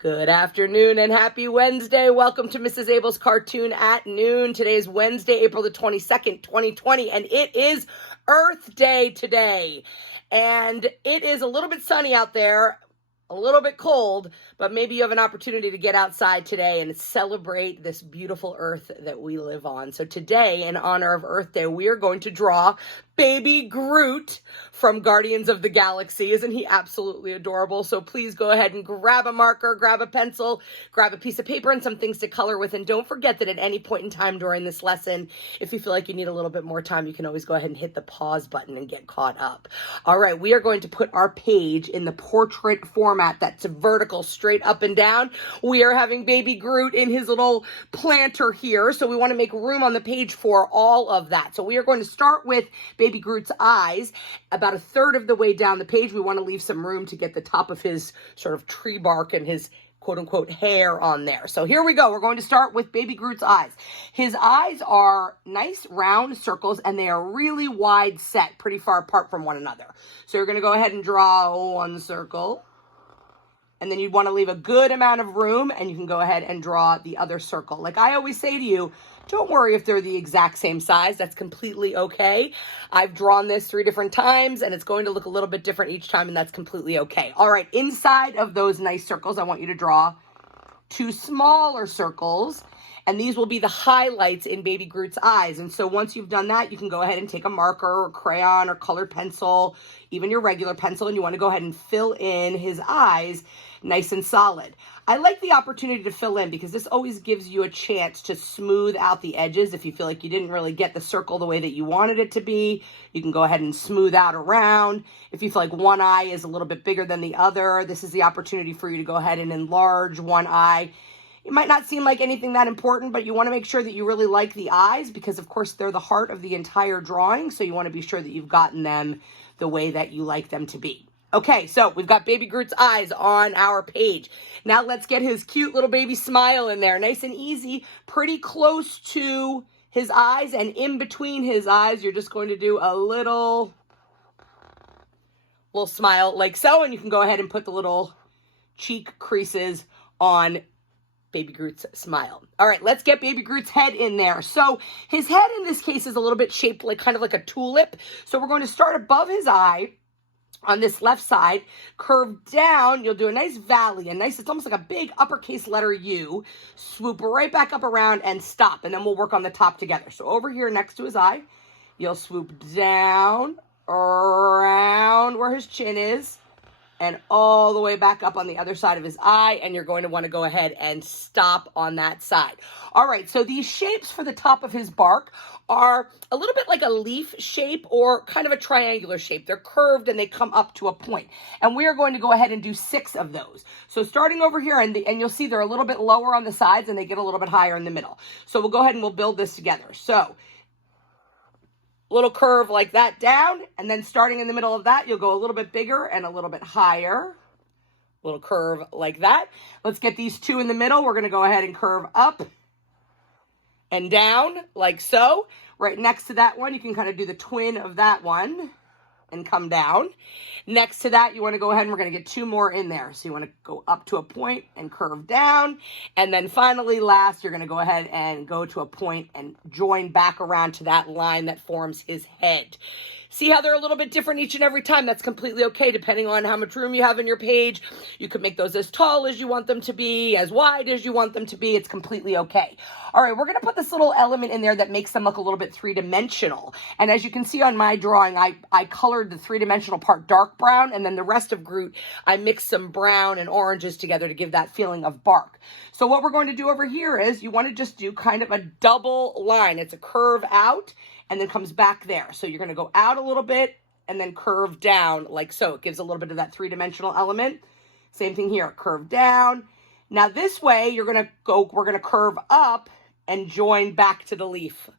Good afternoon and happy Wednesday. Welcome to Mrs. Abell's Cartoon at Noon. Today is Wednesday, April the 22nd, 2020, and it is Earth Day today. And it is a little bit sunny out there, a little bit cold, but maybe you have an opportunity to get outside today and celebrate this beautiful earth that we live on. So today, in honor of Earth Day, we are going to draw Baby Groot from Guardians of the Galaxy. Isn't he absolutely adorable? So please go ahead and grab a marker, grab a pencil, grab a piece of paper and some things to color with. And don't forget that at any point in time during this lesson, if you feel like you need a little bit more time, you can always go ahead and hit the pause button and get caught up. All right, we are going to put our page in the portrait format that's vertical, straight up and down. We are having Baby Groot in his little planter here, so we want to make room on the page for all of that. So we are going to start with Baby Groot's eyes. About a third of the way down the page, we want to leave some room to get the top of his sort of tree bark and his quote-unquote hair on there. So here we go. We're going to start with Baby Groot's eyes. His eyes are nice round circles, and they are really wide set, pretty far apart from one another. So you're going to go ahead and draw one circle. And then you'd want to leave a good amount of room, and you can go ahead and draw the other circle. Like I always say to you, don't worry if they're the exact same size. That's completely okay. I've drawn this 3 different times, and it's going to look a little bit different each time, and that's completely okay. All right, inside of those nice circles, I want you to draw 2 smaller circles, and these will be the highlights in Baby Groot's eyes. And so once you've done that, you can go ahead and take a marker or crayon or colored pencil, even your regular pencil, and you want to go ahead and fill in his eyes nice and solid. I like the opportunity to fill in because this always gives you a chance to smooth out the edges. If you feel like you didn't really get the circle the way that you wanted it to be, you can go ahead and smooth out around. If you feel like one eye is a little bit bigger than the other, this is the opportunity for you to go ahead and enlarge one eye. It might not seem like anything that important, but you want to make sure that you really like the eyes because, of course, they're the heart of the entire drawing. So you want to be sure that you've gotten them the way that you like them to be. Okay, so we've got Baby Groot's eyes on our page. Now let's get his cute little baby smile in there. Nice and easy, pretty close to his eyes, and in between his eyes, you're just going to do a little smile like so, and you can go ahead and put the little cheek creases on Baby Groot's smile. All right, let's get Baby Groot's head in there. So his head in this case is a little bit shaped like kind of like a tulip. So we're going to start above his eye on this left side, curve down. You'll do a nice valley, it's almost like a big uppercase letter U. Swoop right back up around and stop, and then we'll work on the top together. So over here next to his eye, you'll swoop down, around where his chin is, and all the way back up on the other side of his eye, and you're going to want to go ahead and stop on that side. All right, so these shapes for the top of his bark are a little bit like a leaf shape or kind of a triangular shape. They're curved and they come up to a point. And we are going to go ahead and do 6 of those. So starting over here, and you'll see they're a little bit lower on the sides and they get a little bit higher in the middle. So we'll go ahead and we'll build this together. So little curve like that down, and then starting in the middle of that, you'll go a little bit bigger and a little bit higher. Little curve like that. Let's get these 2 in the middle. We're going to go ahead and curve up and down like so. Right next to that one, you can kind of do the twin of that one and come down. Next to that, you want to go ahead and we're going to get 2 more in there. So you want to go up to a point and curve down. And then finally, last, you're going to go ahead and go to a point and join back around to that line that forms his head. See how they're a little bit different each and every time? That's completely okay, depending on how much room you have in your page. You could make those as tall as you want them to be, as wide as you want them to be. It's completely okay. All right, we're going to put this little element in there that makes them look a little bit 3-dimensional. And as you can see on my drawing, I colored the 3-dimensional part dark brown, and then the rest of Groot, I mixed some brown and oranges together to give that feeling of bark. So what we're going to do over here is you want to just do kind of a double line. It's a curve out and then comes back there. So you're going to go out a little bit and then curve down like so. It gives a little bit of that 3-dimensional element. Same thing here, curve down. Now this way we're going to curve up and join back to the leaf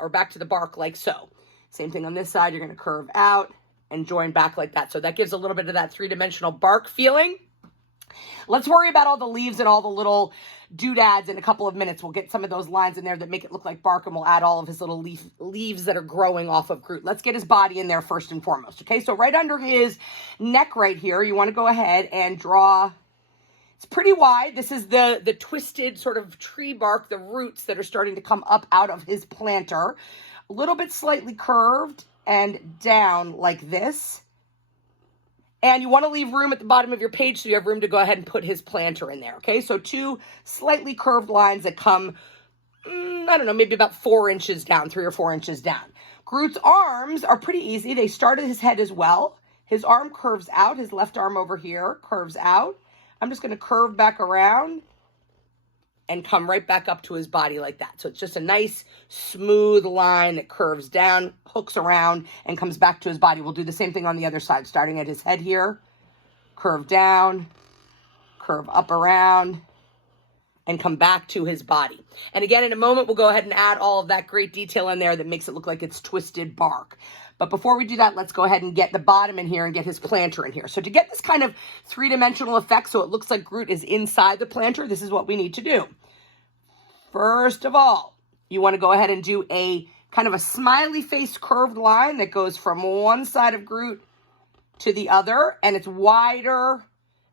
or back to the bark like so. Same thing on this side, you're going to curve out and join back like that. So that gives a little bit of that 3-dimensional bark feeling. Let's worry about all the leaves and all the little doodads in a couple of minutes. We'll get some of those lines in there that make it look like bark, and we'll add all of his little leaves that are growing off of Groot. Let's get his body in there first and foremost. Okay, so right under his neck right here, you want to go ahead and draw It's pretty wide. This is the twisted sort of tree bark, the roots that are starting to come up out of his planter. A little bit slightly curved and down like this. And you want to leave room at the bottom of your page so you have room to go ahead and put his planter in there, okay? So 2 slightly curved lines that come, I don't know, maybe about 4 inches down, 3 or 4 inches down. Groot's arms are pretty easy. They start at his head as well. His arm curves out. His left arm over here curves out. I'm just going to curve back around and come right back up to his body like that. So it's just a nice, smooth line that curves down, hooks around, and comes back to his body. We'll do the same thing on the other side, starting at his head here. Curve down, curve up around, and come back to his body. And again, in a moment, we'll go ahead and add all of that great detail in there that makes it look like it's twisted bark. But before we do that, let's go ahead and get the bottom in here and get his planter in here. So to get this kind of 3-dimensional effect so it looks like Groot is inside the planter, this is what we need to do. First of all, you want to go ahead and do a kind of a smiley face curved line that goes from one side of Groot to the other, and it's wider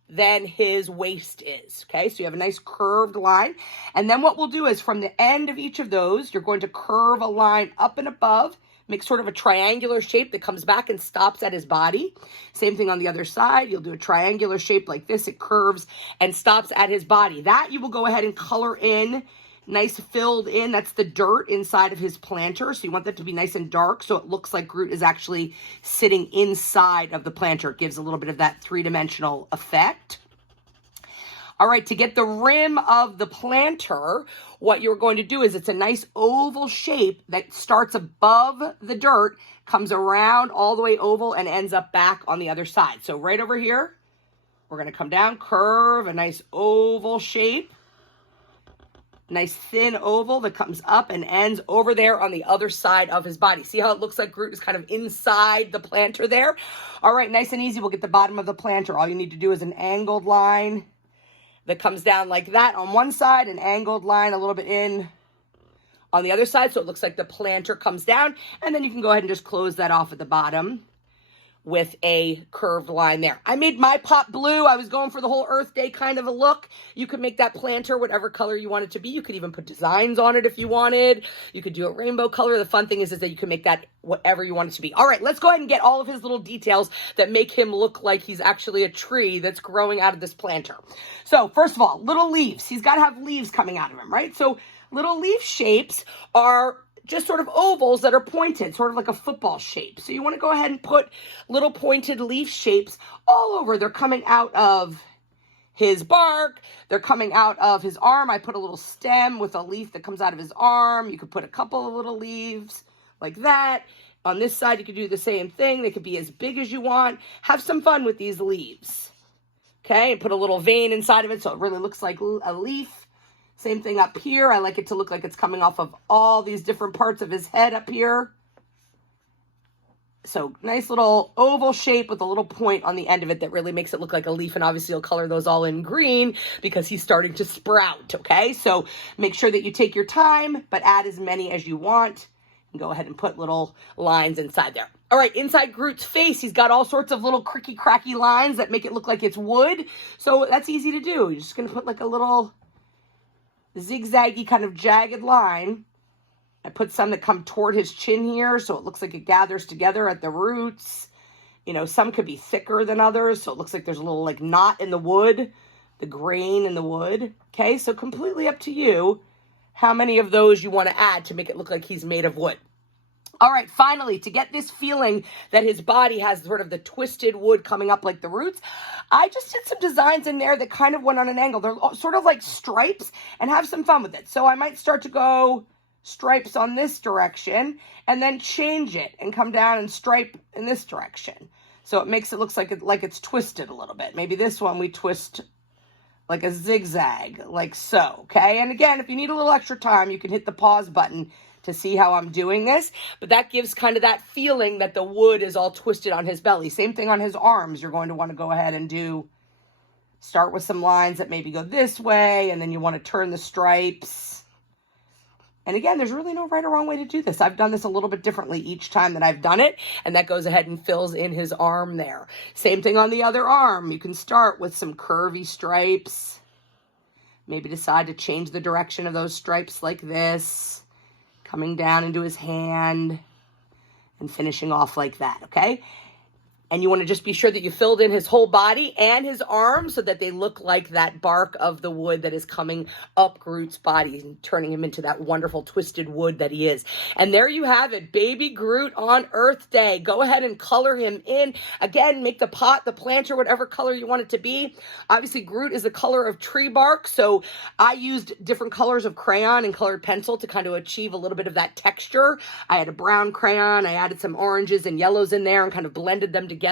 than his waist is, okay? So you have a nice curved line. And then what we'll do is from the end of each of those, you're going to curve a line up and above, make sort of a triangular shape that comes back and stops at his body. Same thing on the other side. You'll do a triangular shape like this. It curves and stops at his body. That you will go ahead and color in, nice filled in. That's the dirt inside of his planter. So you want that to be nice and dark so it looks like Groot is actually sitting inside of the planter. It gives a little bit of that 3-dimensional effect. All right, to get the rim of the planter, what you're going to do is it's a nice oval shape that starts above the dirt, comes around all the way oval, and ends up back on the other side. So right over here, we're going to come down, curve, a nice oval shape. Nice thin oval that comes up and ends over there on the other side of his body. See how it looks like Groot is kind of inside the planter there? All right, nice and easy. We'll get the bottom of the planter. All you need to do is an angled line that comes down like that on one side, an angled line a little bit in on the other side, so it looks like the planter comes down, and then you can go ahead and just close that off at the bottom with a curved line there. I made my pot blue. I was going for the whole Earth Day kind of a look. You could make that planter whatever color you want it to be. You could even put designs on it if you wanted. You could do a rainbow color. The fun thing is that you can make that whatever you want it to be. All right, let's go ahead and get all of his little details that make him look like he's actually a tree that's growing out of this planter. So first of all, little leaves. He's got to have leaves coming out of him, right? So little leaf shapes are just sort of ovals that are pointed, sort of like a football shape. So you want to go ahead and put little pointed leaf shapes all over. They're coming out of his bark. They're coming out of his arm. I put a little stem with a leaf that comes out of his arm. You could put a couple of little leaves like that. On this side, you could do the same thing. They could be as big as you want. Have some fun with these leaves. Okay, and put a little vein inside of it so it really looks like a leaf. Same thing up here. I like it to look like it's coming off of all these different parts of his head up here. So nice little oval shape with a little point on the end of it that really makes it look like a leaf. And obviously you'll color those all in green because he's starting to sprout, okay? So make sure that you take your time, but add as many as you want. And go ahead and put little lines inside there. All right, inside Groot's face, he's got all sorts of little cricky cracky lines that make it look like it's wood. So that's easy to do. You're just going to put like a little zigzaggy kind of jagged line. I put some that come toward his chin here, so it looks like it gathers together at the roots. You know, some could be thicker than others, so it looks like there's a little like knot in the wood, the grain in the wood. Okay, so completely up to you how many of those you want to add to make it look like he's made of wood. All right, finally, to get this feeling that his body has sort of the twisted wood coming up like the roots, I just did some designs in there that kind of went on an angle. They're sort of like stripes, and have some fun with it. So I might start to go stripes on this direction and then change it and come down and stripe in this direction. So it makes it look like it's twisted a little bit. Maybe this one we twist like a zigzag, like so, okay? And again, if you need a little extra time, you can hit the pause button to see how I'm doing this, but that gives kind of that feeling that the wood is all twisted on his belly. Same thing on his arms. You're going to want to go ahead and start with some lines that maybe go this way, and then you want to turn the stripes And again, there's really no right or wrong way to do this. I've done this a little bit differently each time that I've done it, and that goes ahead and fills in his arm there. Same thing on the other arm. You can start with some curvy stripes. Maybe decide to change the direction of those stripes like this, coming down into his hand and finishing off like that, okay? And you want to just be sure that you filled in his whole body and his arms so that they look like that bark of the wood that is coming up Groot's body and turning him into that wonderful twisted wood that he is. And there you have it, Baby Groot on Earth Day. Go ahead and color him in. Again, make the pot, the planter, whatever color you want it to be. Obviously, Groot is the color of tree bark, so I used different colors of crayon and colored pencil to kind of achieve a little bit of that texture. I had a brown crayon. I added some oranges and yellows in there and kind of blended them together.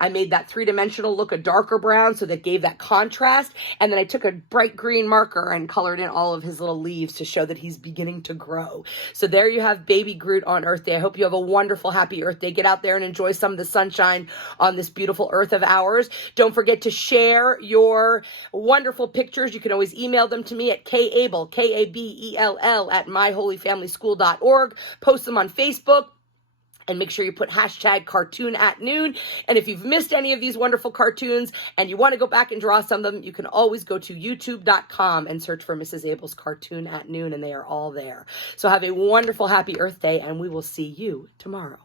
I made that three-dimensional look a darker brown, so that gave that contrast. And then I took a bright green marker and colored in all of his little leaves to show that he's beginning to grow. So there you have Baby Groot on Earth Day. I hope you have a wonderful, happy Earth Day. Get out there and enjoy some of the sunshine on this beautiful Earth of ours. Don't forget to share your wonderful pictures. You can always email them to me at kabell, K-A-B-E-L-L, at myholyfamilyschool.org. Post them on Facebook. And make sure you put hashtag cartoon@noon. And if you've missed any of these wonderful cartoons and you want to go back and draw some of them, you can always go to youtube.com and search for Mrs. Abell's Cartoon at Noon, and they are all there. So have a wonderful, happy Earth Day, and we will see you tomorrow.